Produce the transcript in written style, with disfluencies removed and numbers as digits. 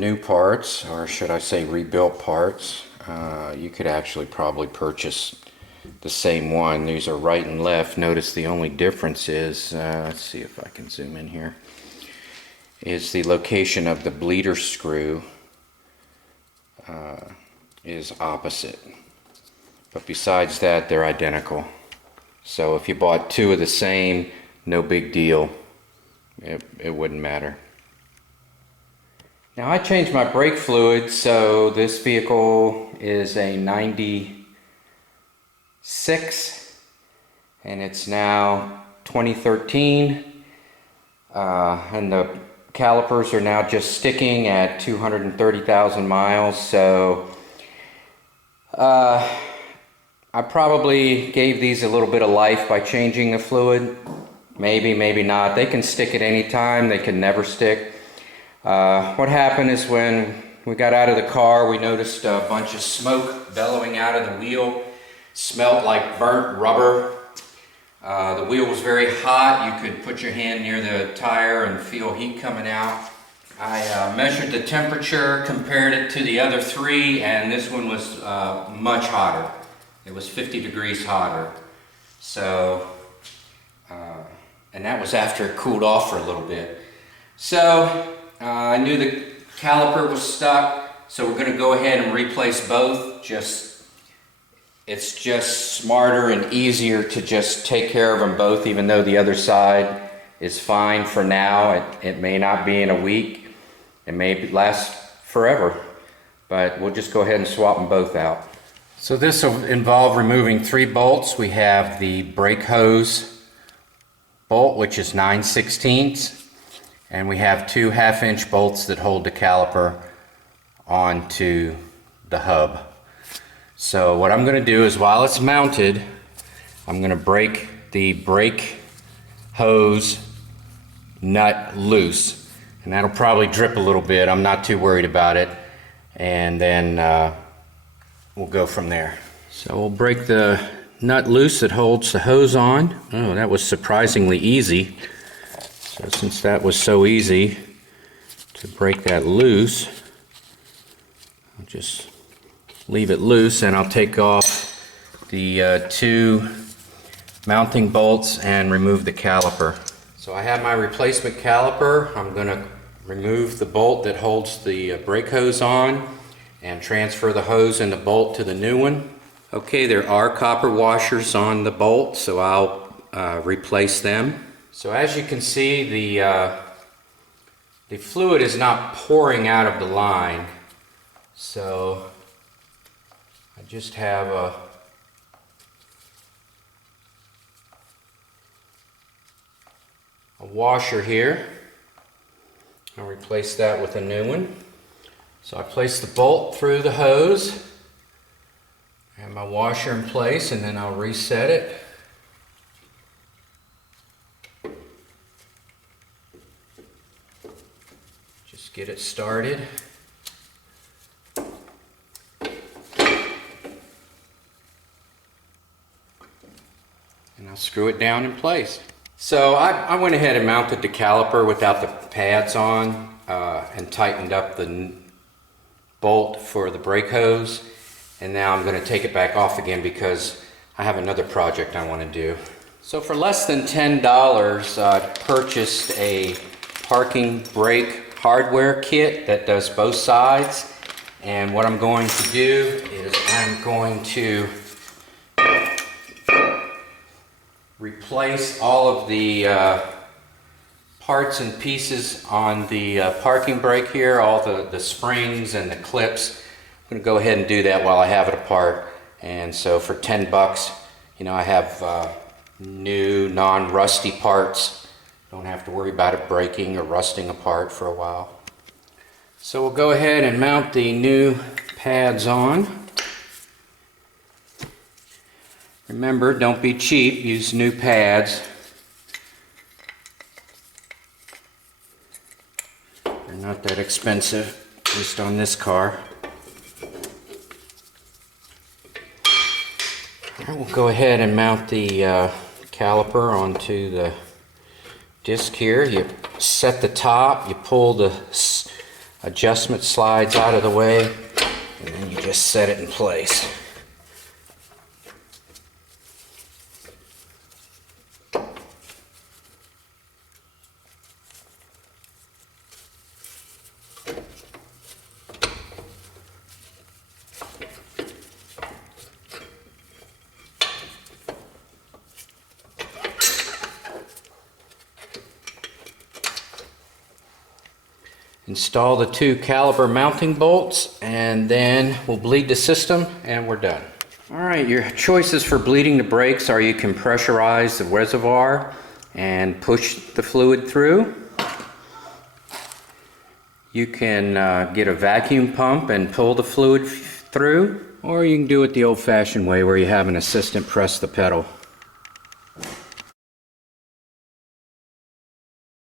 new parts, or should I say rebuilt parts. You could actually probably purchase the same one. These are right and left. Notice the only difference is, let's see if I can zoom in here, is the location of the bleeder screw is opposite. But besides that, they're identical. So if you bought two of the same, no big deal. It wouldn't matter. Now I changed my brake fluid, so this vehicle is a 96 and it's now 2013, and the calipers are now just sticking at 230,000 miles. So I probably gave these a little bit of life by changing the fluid. Maybe, maybe not. They can stick at any time. They can never stick. What happened is when we got out of the car, we noticed a bunch of smoke bellowing out of the wheel. Smelled like burnt rubber. The wheel was very hot. You could put your hand near the tire and feel heat coming out. I measured the temperature, compared it to the other three, and this one was much hotter. It was 50 degrees hotter. So, and that was after it cooled off for a little bit. So, I knew the caliper was stuck, so we're going to go ahead and replace both. It's just smarter and easier to just take care of them both, even though the other side is fine for now. It may not be in a week. It may last forever, but we'll just go ahead and swap them both out. So this will involve removing 3 bolts. We have the brake hose bolt, which is 9/16, and we have 2 1/2-inch bolts that hold the caliper onto the hub. So what I'm going to do is, while it's mounted, I'm going to break the brake hose nut loose, and that'll probably drip a little bit. I'm not too worried about it, and then we'll go from there. So we'll break the nut loose that holds the hose on. Oh, that was surprisingly easy. So since that was so easy to break that loose, I'll just leave it loose, and I'll take off the 2 mounting bolts and remove the caliper. So I have my replacement caliper. I'm going to remove the bolt that holds the brake hose on and transfer the hose and the bolt to the new one. Okay, there are copper washers on the bolt, so I'll replace them. So as you can see, the fluid is not pouring out of the line, so I just have a washer here. I'll replace that with a new one. So I place the bolt through the hose, and my washer in place, and then I'll reset it. Just get it started. And I'll screw it down in place. So I went ahead and mounted the caliper without the pads on, and tightened up the bolt for the brake hose, and now I'm going to take it back off again because I have another project I want to do. So for less than $10, I purchased a parking brake hardware kit that does both sides, and what I'm going to do is I'm going to replace all of the parts and pieces on the parking brake here, all the springs and the clips. I'm going to go ahead and do that while I have it apart. And so for 10 bucks, you know, I have new non-rusty parts. Don't have to worry about it breaking or rusting apart for a while. So we'll go ahead and mount the new pads on. Remember, don't be cheap, use new pads. They're not that expensive, at least on this car. Alright, we'll go ahead and mount the caliper onto the disc here. You set the top, you pull the adjustment slides out of the way, and then you just set it in place. Install the 2 caliper mounting bolts, and then we'll bleed the system and we're done. Alright, your choices for bleeding the brakes are you can pressurize the reservoir and push the fluid through. You can get a vacuum pump and pull the fluid through, or you can do it the old-fashioned way where you have an assistant press the pedal.